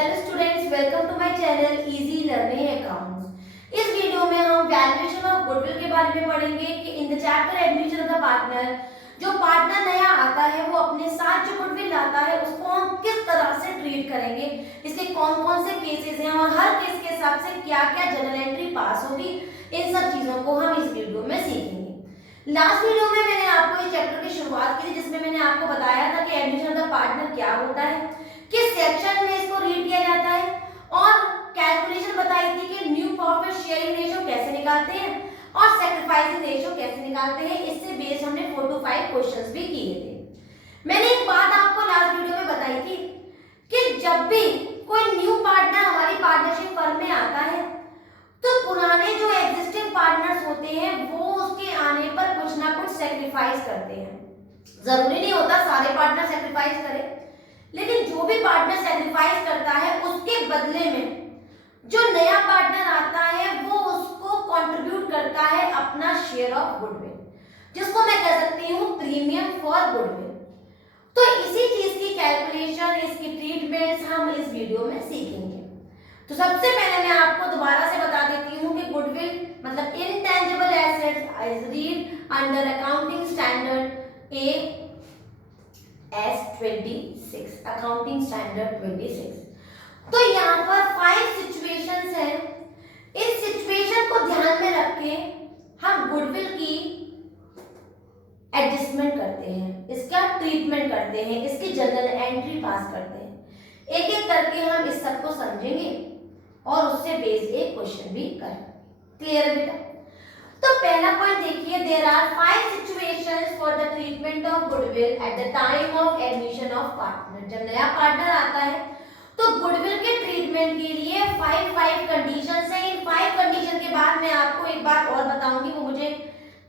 Hello students, welcome to my channel easy learning accounts. इस video में हम valuation of goodwill के बारे में पढ़ेंगे कि in the chapter admission of the partner, जो पार्टनर नया आता है वो अपने साथ जो गुडविल लाता है उसको हम किस तरह से ट्रीट करेंगे, इसके कौन कौन से केसेस हैं और हर केस के हिसाब से क्या क्या जनरल एंट्री पास होगी, इन सब चीजों को हम इस वीडियो में सीखेंगे। लास्ट वीडियो में मैंने आपको इस चैप्टर की शुरुआत की थी जिसमें मैंने आपको बताया था कि एडमिशन ऑफ द पार्टनर क्या होता है, किस सेक्शन में इसको रीड किया जाता है और कैलकुलेशन बताई थी कि न्यू प्रॉफिट शेयरिंग रेशियो कैसे निकालते हैं और सैक्रिफाइसिंग रेशियो कैसे निकालते हैं। इससे बेस्ड हमने 4 to 5 क्वेश्चंस भी किए थे। मैंने एक बात आपको लास्ट वीडियो में बताई थी कि जब भी कोई न्यू पार्टनर हमारी पार्टनरशिप फर्म में आता है तो पुराने जो एग्जिस्टिंग पार्टनर्स होते हैं वो उसके आने पर कुछ ना कुछ सैक्रिफाइस करते हैं। जरूरी नहीं होता सारे पार्टनर सैक्रिफाइस करें, लेकिन जो भी पार्टनर सैक्रिफाइस करता है उसके बदले में जो नया पार्टनर आता है वो उसको कंट्रीब्यूट करता है अपना शेयर ऑफ गुडविल, जिसको मैं कह सकती हूँ प्रीमियम फॉर गुडविल। तो इसी चीज की कैलकुलेशन, इसकी ट्रीटमेंट्स हम इस वीडियो में सीखेंगे। तो सबसे पहले मैं आपको दोबारा से बता देती हूँ कि गुडविल मतलब intangible assets as read under accounting standard AS26, accounting standard 26। तो यहाँ पर 5 सिचुएशंस हैं। इस सिचुएशन को ध्यान में रख के हम गुडविल की एडजस्टमेंट करते हैं, इसका ट्रीटमेंट करते हैं, इसकी जनरल एंट्री पास करते हैं। एक एक करके हम इस सब को समझेंगे और उससे बेस्ड एक क्वेश्चन भी करें। क्लियर है बेटा? तो पहला पॉइंट देखिए, there are 5 situations for the treatment of goodwill at the time of admission of partner. जब नया पार्टनर आता है तो गुडविल के ट्रीटमेंट के लिए 5 कंडीशंस हैं। इन 5 कंडीशन के बाद मैं आपको एक बात और बताऊंगी, वो मुझे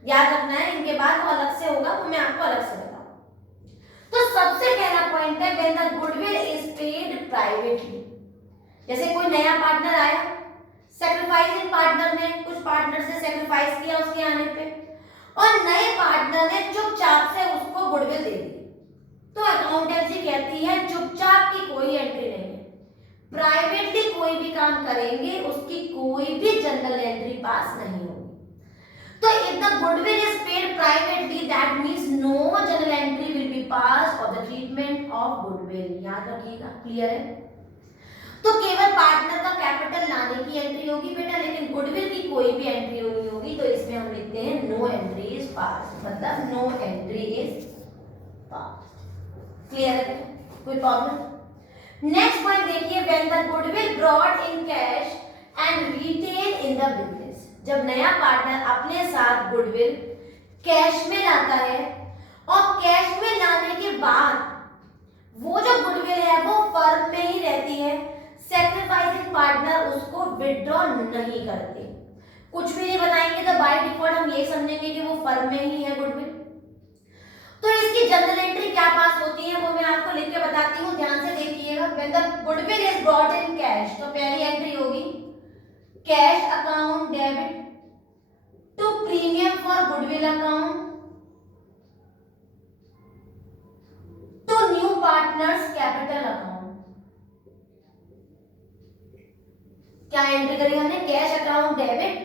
याद रखना है, इनके बाद वो अलग से होगा, वो मैं आपको अलग से बताऊंगी। तो सबसे पहला पॉइंट है when the goodwill is paid privately. जैसे कोई नया पार्टनर आया, सैक्रिफाइसिंग पार्टनर ने कुछ पार्टनर से सैक्रिफाइस किया उसके आने पे और नए पार्टनर ने चुपचाप से उसको गुडविल दे दी, तो अकाउंटेंसी कहती है चुपचाप की कोई एंट्री नहीं है। प्राइवेटली कोई भी काम करेंगे उसकी कोई भी जनरल एंट्री पास नहीं होगी। तो if the goodwill is paid privately that means no journal entry will be pass for the treatment of goodwill. याद रखिएगा, क्लियर है? तो केवल पार्टनर का कैपिटल लाने की एंट्री होगी बेटा, लेकिन गुडविल की कोई भी एंट्री नहीं होगी। तो इसमें हम लिखते हैं नो एंट्री इज पास, मतलब no entry is pass. Clear है? कोई प्रॉब्लम? नेक्स्ट पॉइंट देखिए, when the goodwill brought in cash and retain in the business. जब नया पार्टनर अपने साथ गुडविल कैश में लाता है और कैश में लाने के बाद वो जो गुडविल है वो फर्म में ही रहती है, सैक्रिफाइसिंग पार्टनर उसको विथड्रॉ नहीं करते, कुछ भी नहीं बताएंगे, तो बाय डिफॉल्ट हम ये समझेंगे कि वो फर्म में ही है गुडविल। तो इसकी जनरल एंट्री क्या पास होती है वो मैं आपको लिख के बताती हूँ, ध्यान से देखिएगा। When the goodwill is brought in cash, तो पहली एंट्री होगी cash account debit to premium for goodwill account to new partners capital account. क्या एंट्री करी हमने? Cash account debit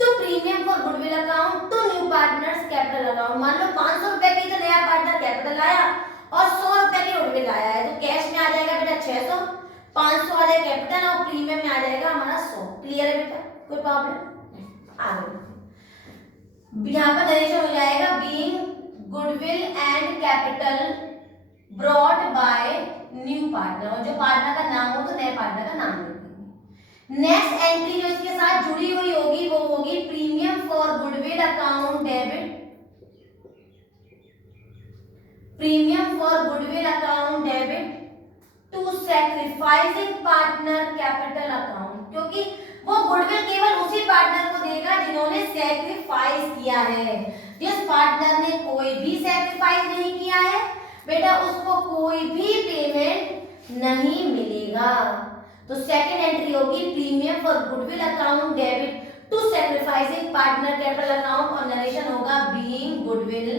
to premium for goodwill account to new partners capital account. मान लो 500 रुपए की तो नया पार्टनर कैपिटल आया और 100 रुपए की गुडविल आया है, तो कैश में आ जाएगा बेटा 600, 500 आ जाएगा कैपिटल और प्रीमियम में आ जाएगा हमारा 100। क्लियर है बेटा? कोई प्रॉब्लम? आगे यहाँ पर नरेशन हो जाएगा being goodwill and capital brought by new partner, और जो पार्टनर का नाम हो तो नए पार्टनर का नाम लिखेंगे। नेक्स्ट एंट्री जो इसके साथ जुड़ी हुई होगी वो होगी premium for goodwill account debit, premium for goodwill account debit to sacrificing partner capital account, क्योंकि वो गुडविल केवल उसी पार्टनर को देगा जिन्होंने सैक्रिफाइस किया है। जिस पार्टनर ने कोई भी सैक्रिफाइस नहीं किया है बेटा उसको कोई भी पेमेंट नहीं मिलेगा। तो सेकंड एंट्री होगी premium for goodwill account debit to sacrificing partner capital account और नरेशन होगा बीइंग गुडविल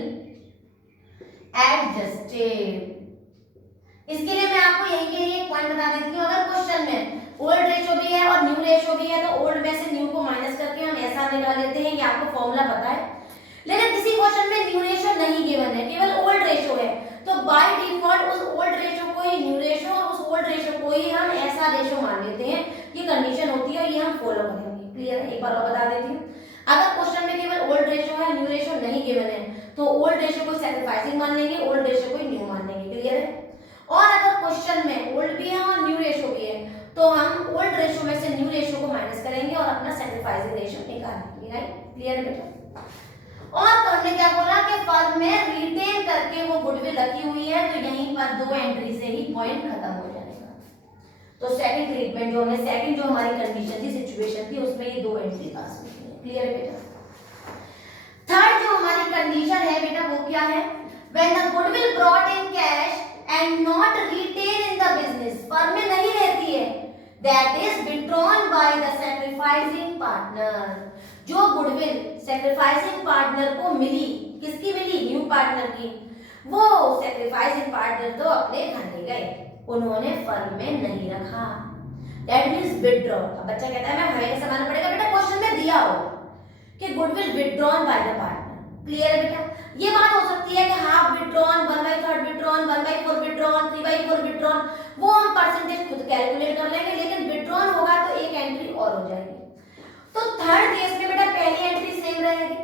एडजस्टेड। इसके लिए मैं आपको यही के एक पॉइंट बता देती हूँ, अगर क्वेश्चन होती है तो ओल्ड में से न्यू को माइनस करके हम ऐसा निकाल लेते हैं, ये आपको फॉर्मूला पता है। लेकिन किसी क्वेश्चन में न्यू रेशियो नहीं गिवन है, केवल ओल्ड रेशियो है, तो बाय डिफॉल्ट उस ओल्ड रेशियो को ही न्यू रेशियो और उस ओल्ड रेशियो को ही हम ऐसा रेशियो मान लेते हैं। ये कंडीशन होती है, ये हम फॉलो करेंगे। क्लियर है? एक बार और बता देती हूँ। अगर क्वेश्चन में केवल ओल्ड रेशियो है, न्यू रेशियो नहीं गिवन है, तो ओल्ड रेशियो को सैक्रिफाइसिंग मान लेंगे, ओल्ड रेशियो को न्यू मान लेंगे। क्लियर है? और अगर क्वेश्चन में ओल्ड भी है और न्यू रेशियो भी है, तो हम ओल्ड रेशियो में से न्यू रेशियो को माइनस करेंगे और अपना सैक्रिफाइसिंग रेशियो निकालेंगे। राइट? क्लियर है बेटा? और तो हमने क्या बोला कि फर्म में रिटेन करके वो गुडविल रखी हुई है, तो यहीं पर 2 एंट्री से ही पॉइंट खत्म हो जाएगा। तो सेकंड ट्रीटमेंट जो हमने सेकंड जो हमारी कंडीशन थी, सिचुएशन थी, उसमें ये 2 एंट्री पास होती है। क्लियर है बेटा? थर्ड जो हमारी कंडीशन है बेटा वो क्या है? When the goodwill brought in cash and not retain in the business, firm में नहीं रहती है, that is withdrawn by the sacrificing partner. जो गुडविल सैक्रिफाइसिंग पार्टनर को मिली, किसकी मिली? न्यू पार्टनर की। वो सैक्रिफाइसिंग पार्टनर तो अपने घर ले गए, उन्होंने फर्म में नहीं रखा, दैट मींस विथड्रॉ। अब बच्चा कहता है मैं हमें समझना पड़ेगा, बेटा क्वेश्चन में दिया होगा कि goodwill withdrawn by the partner. Clear है बेटा? ये बात हो सकती है कि half withdrawn, 1/3 withdrawn, 1/4 withdrawn, 3/4 withdrawn, वो हम परसेंटेज खुद कैलकुलेट कर लेंगे, लेकिन विथड्रॉन होगा तो एक एंट्री और हो जाएगी। तो थर्ड केस में बेटा पहली एंट्री सेम रहेगी,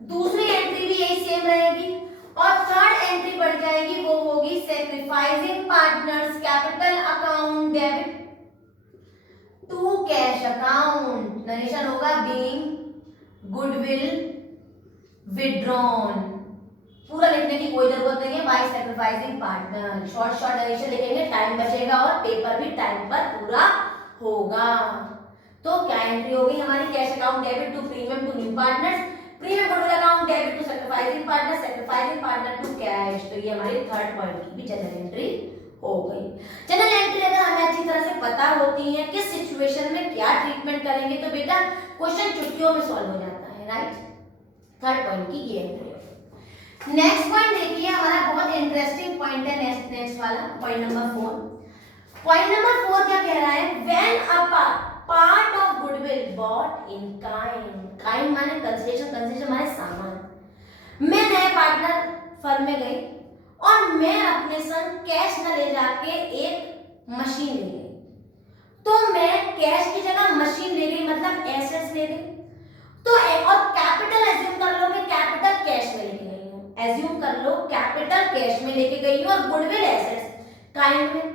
दूसरी एंट्री भी यही सेम रहेगी, और थर्ड एंट्री बढ़ जाएगी, वो होगी sacrificing partners capital account debit to cash account. Narration होगा बीइंग गुडविल विथड्रॉन। पूरा लिखने की कोई जरूरत नहीं है, by sacrificing partner. Short short narration लिखेंगे, टाइम बचेगा और पेपर भी टाइम पर पूरा होगा। तो क्या एंट्री हो गई हमारी? Cash account debit to premium to new partners, premium goodwill account debit to sacrificing partner, sacrificing partner to cash. तो ये हमारी थर्ड पॉइंट की भी जनरल एंट्री हो गई। जनरल एंट्री अगर हमें अच्छी तरह से पता होती है किस सिचुएशन में क्या ट्रीटमेंट करेंगे, तो बेटा क्वेश्चन चुटकियों में सॉल्व हो जाता है। राइट? थर्ड पॉइंट की ये एंट्री। नेक्स्ट पॉइंट देखिए, हमारा बहुत इंटरेस्टिंग पॉइंट है। नेक्स्ट वाला पॉइंट नंबर 4। पॉइंट नंबर 4 क्या कह रहा है? When a part of goodwill bought in kind. Kind माने कंसीडरेशन, कंसीडरेशन माने सामान। मैं नए पार्टनर फर्म में गई और मैं अपने संग कैश न ले जाके एक मशीन ले गई, तो मैं कैश की जगह मशीन ले गई, मतलब एसेट्स ले गई। तो और कैपिटल एज्यूम कर लो कि कैपिटल कैश में लेके गई हूं, एज्यूम कर लो कैपिटल कैश में लेके गई हूं और गुडविल एसेट्स काइंड में।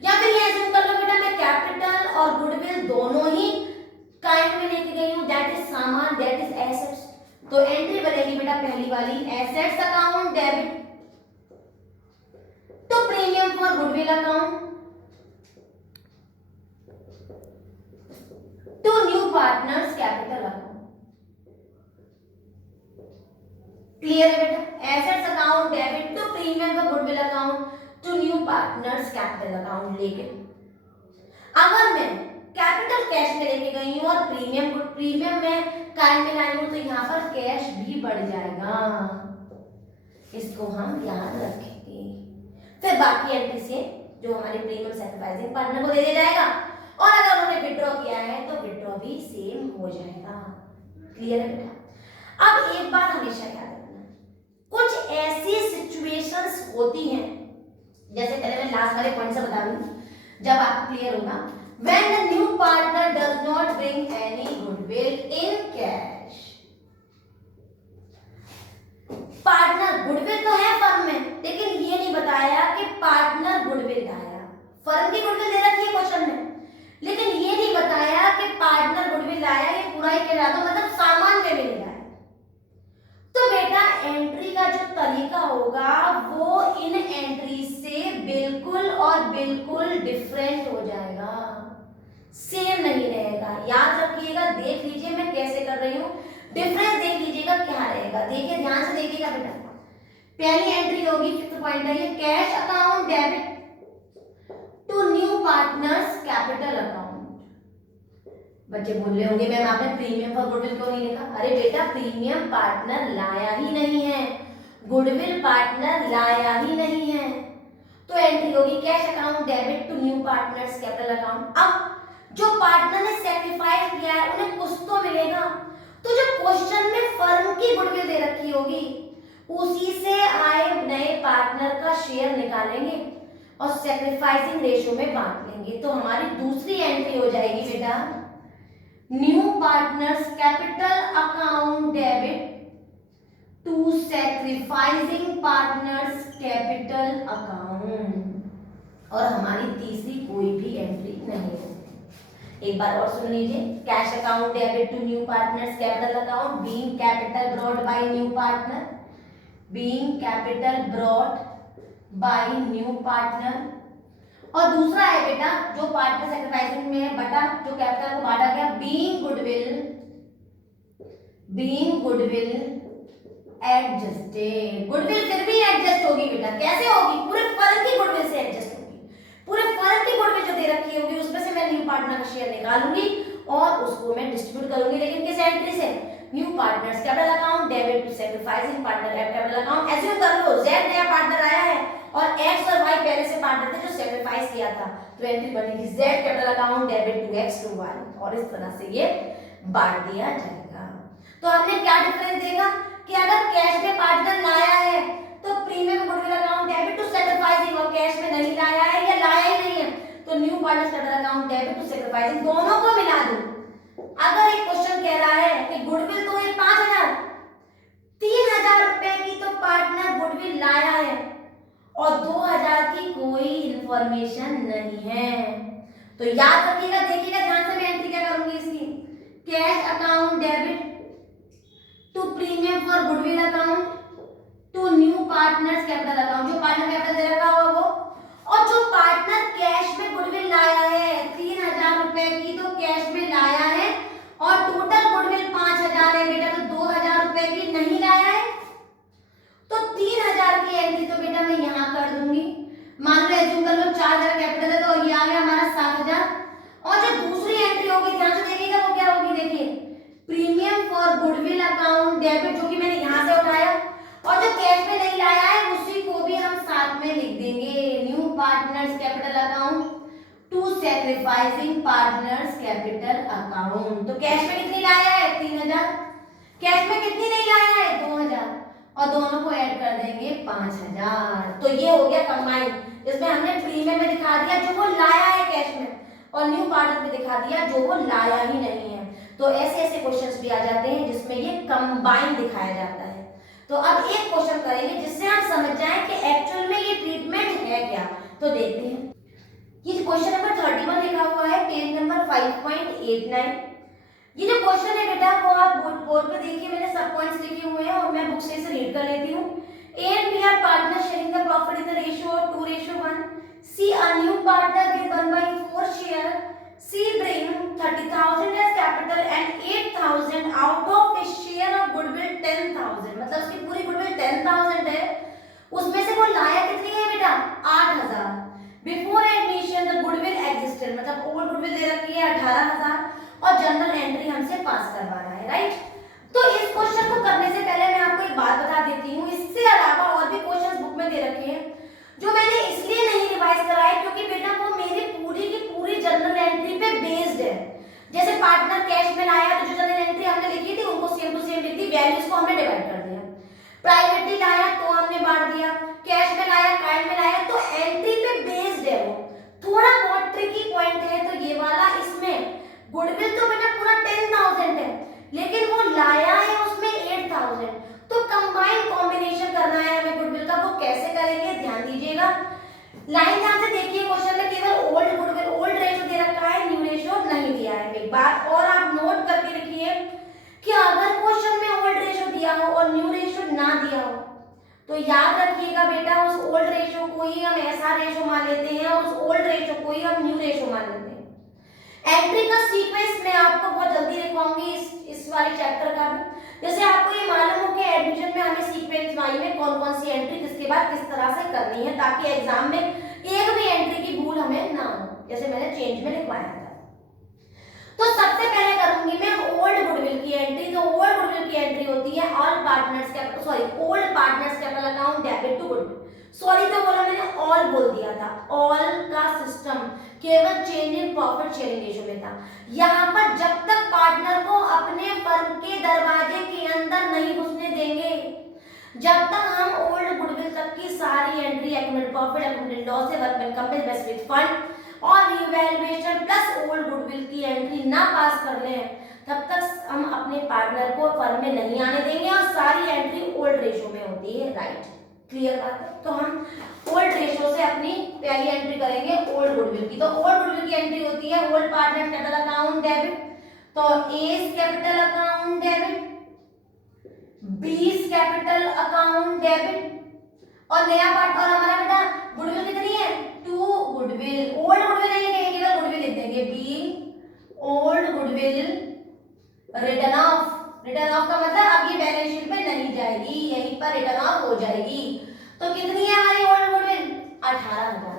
या फिर ये एज्यूम कर लो बेटा मैं कैपिटल और गुडविल दोनों ही काइंड में लेके गई हूं, दैट इज सामान, दैट इज एसेट्स। तो एंट्री बनेगी बेटा पहली वाली, assets account debit to premium for goodwill account to new partners capital account. Clear है बेटा? Assets account debit to premium for goodwill account to new partners capital account. लेकिन अगर मैं कैपिटल कैश में लेके गई हूं और प्रीमियम में काइंड में लाई हूं, तो यहां पर कैश भी बढ़ जाएगा, इसको हम याद रखेंगे। फिर बाकी एंट्री से जो हमारे प्रीमियम सैक्रिफाइसिंग पार्टनर को दे दिया जाएगा, और अगर उन्होंने विड्रॉ किया है तो विड्रॉ भी सेम हो जाएगा। क्लियर है बेटा? अब एक बात हमेशा याद रखना, कुछ ऐसी सिचुएशंस होती हैं, जैसे पहले मैं लास्ट वाले पॉइंट से बता दूं, जब आपको क्लियर होगा, when the new partner does not bring any goodwill in cash। Partner goodwill तो है फर्म में, लेकिन ये नहीं बताया कि पार्टनर गुडविल लाया। फर्म की गुडविल दे रखी है क्वेश्चन में, लेकिन ये नहीं बताया कि पार्टनर गुडविल लाया। ये पूरा ही कह दो, मतलब सामान में भी नहीं लाया। तो बेटा एंट्री का जो तरीका होगा वो इन एंट्री से बिल्कुल और बिल्कुल डिफरेंट हो जाएगा, सेम नहीं रहेगा। याद रखिएगा, देख लीजिए मैं कैसे कर रही हूँ, डिफरेंस देख लीजिएगा क्या रहेगा। देखिए ध्यान से देखिएगा बेटा, पहली एंट्री होगी, फिफ्थ पॉइंट है ये, cash account debit to new partners capital account. बच्चे बोल रहे होंगे मैम आपने प्रीमियम फॉर गुडविल क्यों नहीं लिखा? अरे बेटा प्रीमियम पार्टनर लाया ही नहीं है, गुडविल पार्टनर लाया ही नहीं है, तो एंट्री होगी cash account debit to new partners capital account. अब जो पार्टनर ने सेक्रीफाइस किया है उन्हें कुछ तो मिलेगा। तो जो क्वेश्चन में फर्म की गुडविल दे रखी होगी उसी से आए नए पार्टनर का शेयर निकालेंगे और सेक्रीफाइसिंग रेशियो में बांट लेंगे। तो हमारी दूसरी एंट्री हो जाएगी बेटा new partners capital account debit to sacrificing partners capital account. और हमारी तीसरी कोई भी एंट्री नहीं है। एक बार और सुन लीजिए, cash account debit to new partners capital account being capital brought by new partner, being capital brought by new partner. और दूसरा है बेटा जो पार्टनर सैक्रिफाइसिंग में है बटा जो कैपिटल को बांटा गया बीइंग गुडविल एडजस्टेड। गुडविल फिर भी एडजस्ट होगी बेटा, कैसे होगी? पूरे फर्म की गुडविल से एडजस्ट होगी। पूरे फर्म की गुडविल जो दे रखी होगी उसमें से मैं न्यू पार्टनर का शेयर निकालूंगी और उसको मैं डिस्ट्रीब्यूट करूंगी, लेकिन किस एंट्री से? New partners capital account debit to sacrificing partner capital account. Assume कर लो Z नया पार्टनर आया है और X और Y पहले से पार्टनर थे जो सैक्रिफाइस किया था, तो एंट्री बनेगी Z capital account debit to X to Y और इस तरह से ये बांट दिया जाएगा। तो हमने क्या डिफरेंस देखा कि अगर कैश में पार्टनर लाया है तो premium goodwill account debit to sacrificing, और कैश में नहीं लाया है या लाया ही नहीं है तो new partners capital account debit to sacrificing, दोनों को मिला दो। अगर एक क्वेश्चन कह रहा है कि गुडविल तो है 5000, 3000 रुपए की तो पार्टनर गुडविल लाया है और 2000 की कोई इंफॉर्मेशन नहीं है, तो याद रखिएगा, देखिएगा ध्यान से, मैं एंट्री क्या करूंगी इसकी, cash account debit to premium for goodwill account to new partners capital account. जो पार्टनर कैपिटल दे रखा होगा वो, और जो पार्टनर कैश में गुडविल लाया है 3000 रुपए की तो कैश में लाया है और टोटल गुडविल 5000 है बेटा, तो 2000 रुपए की नहीं लाया है, तो 3000 की एंट्री तो बेटा मैं यहां कर दूंगी। मान लो एज्यूम कर लो 4000 कैपिटल है तो ये आ गया हमारा 7000। और जो दूसरी एंट्री होगी ध्यान से देखिएगा वो क्या होगी, देखिए premium for goodwill account debit जो कि मैंने यहां से उठाया और जो कैश में नहीं लाया है उसी को भी हम साथ में लिख देंगे new partners capital account to sacrificing partners capital account. तो कैश में कितनी लाया है 3000, कैश में कितनी नहीं लाया है 2000, और दोनों को ऐड कर देंगे 5000। तो ये हो गया कंबाइन, इसमें हमने प्रीमियम में दिखा दिया जो वो लाया है कैश में और न्यू पार्टनर में दिखा दिया जो वो लाया ही नहीं है। तो ऐसे ऐसे क्वेश्चंस भी आ जाते हैं जिसमें ये कंबाइन दिखाया जाता है। तो अब एक क्वेश्चन करेंगे जिससे हम समझ जाएं कि एक्चुअल में ये ट्रीटमेंट है क्या। तो देखते हैं, ये क्वेश्चन नंबर 31 लिखा हुआ है पेज नंबर 5.89। ये जो क्वेश्चन है बेटा वो आप बोर्ड पे देखिए, मैंने सब पॉइंट्स लिखे हुए हैं और मैं बुक से इसे रीड कर लेती हूँ। A and B are partners sharing the profit in the ratio of 2:1. C, a new partner with 1/4 share. C bring 30,000 as capital and 8,000 out of his share of goodwill 10,000, मतलब उसकी पूरी goodwill 10,000 है, उसमें से वो लाया कितनी है बेटा 8,000। Before admission the goodwill existed, मतलब ओल्ड गुडविल दे रखी है 18,000 और जनरल एंट्री हमसे पास करवा रहा है, राइट। तो इस क्वेश्चन को करने से पहले मैं आपको एक बात बता देती हूँ, इससे अलावा और भी क्वेश्चंस बुक में दे रखे हैं जो मैंने इसलिए नहीं रिवाइज कराए क्योंकि बेटा वो मेरी पूरी की पूरी जनरल एंट्री पे बेस्ड है। जैसे पार्टनर कैश में लाया तो जो जनरल एंट्री हमने लिखी थी उनको सेम टू सेम लिख दी, वैल्यूज को हमने डिवाइड कर दिया। प्राइवेटली लाया तो हमने बांट दिया, कैश में लाया काइंड में लाया, तो एंट्री पे बेस्ड है वो। थोड़ा बहुत ट्रिकी पॉइंट है तो ये वाला, इसमें गुडविल तो बेटा पूरा 10,000 है लेकिन वो लाया है उसमें 8,000, तो कंबाइन कॉम्बिनेशन करना है हमें गुडविल का, वो कैसे करेंगे ध्यान दीजिएगा। लाइन ध्यान से देखिए, क्वेश्चन में केवल ओल्ड गुडविल ओल्ड रेशियो दे रखा है, न्यू रेशियो नहीं दिया है। एक बात और आप नोट करके रखिए कि अगर क्वेश्चन में ओल्ड रेशियो दिया हो और न्यू रेशियो ना दिया हो तो याद रखिएगा बेटा उस ओल्ड रेशियो को ही हम ऐसा रेशियो मान लेते हैं और उस ओल्ड रेशियो को ही हम न्यू रेशियो मान लेते हैं। एंट्री का सीक्वेंस मैं आपको बहुत जल्दी दिखाऊंगी इस वाले चैप्टर का भी, जैसे आपको ये मालूम हो कि एडमिशन में हमें सीक्वेंस वाइज में कौन कौन सी एंट्री किसके बाद किस तरह से करनी है ताकि एग्जाम में एक भी एंट्री की भूल हमें ना हो, जैसे मैंने चेंज में लिखवाया था। तो सबसे पहले करूंगी मैं ओल्ड गुडविल की एंट्री। तो ओल्ड गुडविल की एंट्री होती है all partners capital old partners capital account debit to goodwill. Sorry तो बोला मैंने, ऑल बोल दिया था। ऑल का सिस्टम केवल change in profit sharing ratio में था। यहाँ पर जब तक पार्टनर को अपने फर्म के दरवाजे के अंदर नहीं घुसने देंगे, जब तक हम ओल्ड गुडविल तक की सारी entry, accumulated profit, accumulated loss, workman company specific fund और रिवैल्यूएशन प्लस ओल्ड गुडविल की एंट्री ना पास कर लें, तब तक हम अपने पार्टनर को फर्म में नहीं आने देंगे और सारी एंट्री ओल्ड रेशियो में होती है। राइट, क्लियर बात है। तो हम ओल्ड रेशियो से अपनी पहली एंट्री करेंगे ओल्ड गुडविल की। तो ओल्ड गुडविल की एंट्री होती है old partner capital account debit, तो A's capital account debit, B's capital account debit और नया पार्ट। और हमारा बेटा गुडविल कितनी है, 2 गुडविल। ओल्ड गुडविल नहीं लिखेंगे, केवल गुडविल लिख देंगे, being old goodwill written of. Return of का मतलब अब ये बैलेंस शीट में नहीं जाएगी, यहीं पर रिटर्न ऑफ हो जाएगी। तो कितनी है हमारी ओल्ड गुडविल, 18,000।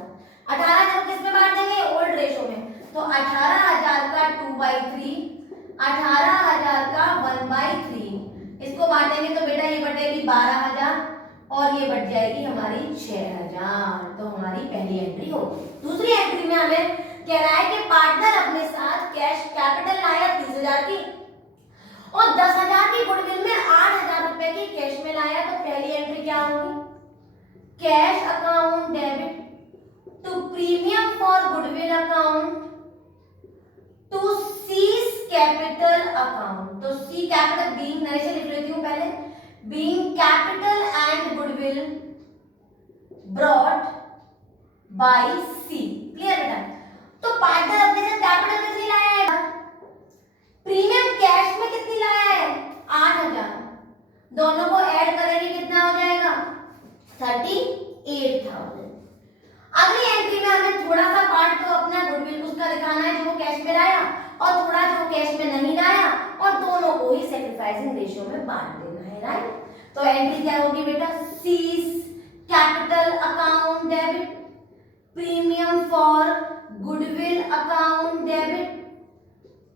18,000 किस में बांट देंगे, ओल्ड रेशियो में। तो 18,000 का 2/3, 18,000 का 1/3, इसको बांटेंगे तो बेटा ये बटेगी 12,000 और ये बट जाएगी हमारी 6,000। तो हमारी पहली एंट्री होगी। दूसरी एंट्री में हमें कह रहा है कि पार्टनर अपने साथ कैश कैपिटल लाया 30,000 की और 10,000 की गुडविल में 8,000 रुपए की कैश में लाया। तो पहली एंट्री क्या होगी, cash account debit to premium for goodwill account to C's capital account. तो सी कैपिटल बीइंग, नरेशन लिख लेती हूं पहले, being capital and goodwill brought by C. Clear बेटा। तो पार्टनर अपने साथ कैपिटल कितनी लाया है, प्रीमियम कैश में कितनी लाया है, 8,000। दोनों को ऐड करेंगे कितना हो जाएगा, 38,000। अगली एंट्री में हमें थोड़ा सा पार्ट तो अपना गुडविल उसका दिखाना है जो वो कैश में लाया और थोड़ा जो कैश में नहीं लाया और दोनों को ही सैक्रिफाइसिंग रेशियो में बांट देना है। राइट। तो एंट्री क्या होगी बेटा, C's capital account debit premium for goodwill account debit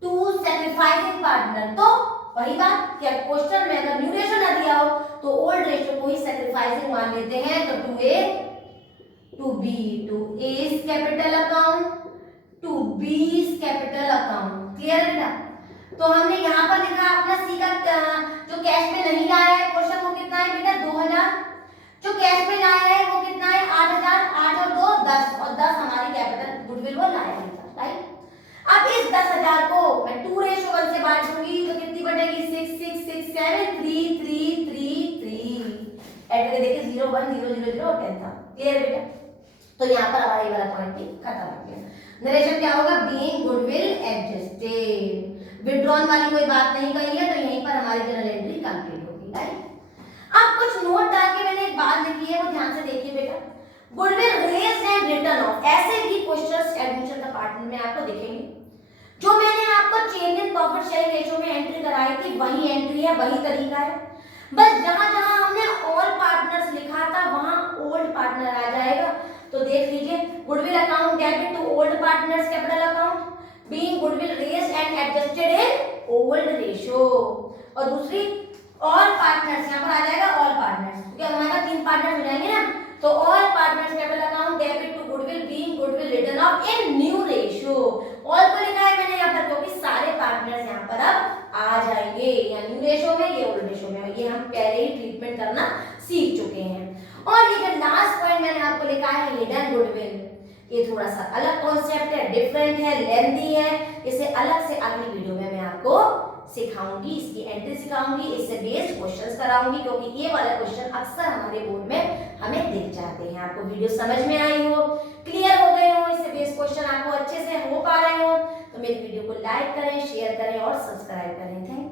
to sacrificing partner. तो वही बात कि क्वेश्चन में अगर न्यू रेशियो ना दिया हो तो ओल्ड रेशियो को ही सैक्रिफाइसिंग मान लेते हैं। तो 2A to B to S capital account to B's capital account. Clear है बेटा। तो हमने यहाँ पर लिखा अपना सी का जो कैश में नहीं लाया है क्वेश्चन वो कितना है बेटा, 2,000। जो कैश में लाया है वो कितना है, 8,000। 8 और 2 10 और 10 हमारी कैपिटल गुडविल वो लाया है। राइट। अब इस 10,000 को मैं 2:1 से बांट दूंगी तो कितनी बटेगी, 6 6 6 7 3 3 3 3। ऐड करके देखिए 0 1 0 0 0 10 था। क्लियर बेटा। तो यहाँ पर हमारा ये वाला पॉइंट भी खत्म हो गया। नरेशन क्या होगा, बीइंग गुडविल एडजस्टेड। विड्रॉन वाली कोई बात नहीं कही है तो यहीं पर हमारी जनरल एंट्री कंप्लीट होगी। राइट। अब कुछ नोट डाल के मैंने एक बात लिखी है वो ध्यान से देखिए बेटा। Goodwill raised and return of, ऐसे भी क्वेश्चंस एडमिशन का पार्ट में आपको दिखेंगे। जो मैंने आपको change in profit sharing ratio में एंट्री कराई थी वही एंट्री है, वही तरीका है। बस जहां जहां हमने ऑल पार्टनर्स लिखा था वहां ओल्ड पार्टनर आ जाएगा। तो देख लीजिए, goodwill account debit to old partners capital account being goodwill raised and adjusted in old ratio. और दूसरी ऑल पार्टनर्स, यहाँ पर आ जाएगा ऑल पार्टनर्स क्योंकि हमारा 3 पार्टनर्स हो जाएंगे ना। तो all partners capital account debit to goodwill being goodwill written off in new ratio. All को लिखा है मैंने यहाँ पर क्योंकि सारे पार्टनर्स यहाँ पर अब आ जाएंगे, या न्यू रेशियो में या ओल्ड रेशियो में। ये हम पहले ही ट्रीटमेंट करना सीख चुके हैं। और ये जो लास्ट पॉइंट मैंने आपको लिखा है हिडन गुडविल, ये थोड़ा सा अलग कॉन्सेप्ट है, डिफरेंट है, लेंथी है। इसे अलग से अगली वीडियो में मैं आपको सिखाऊंगी, इसकी एंट्री सिखाऊंगी, इससे बेस्ड क्वेश्चंस कराऊंगी क्योंकि ये वाला क्वेश्चन अक्सर हमारे बोर्ड में हमें दिख जाते हैं। आपको वीडियो समझ में आई हो, क्लियर हो गए हो, इससे बेस्ड क्वेश्चन आपको अच्छे से हो पा रहे हो तो मेरी वीडियो को लाइक करें, शेयर करें और सब्सक्राइब करें। Thank you.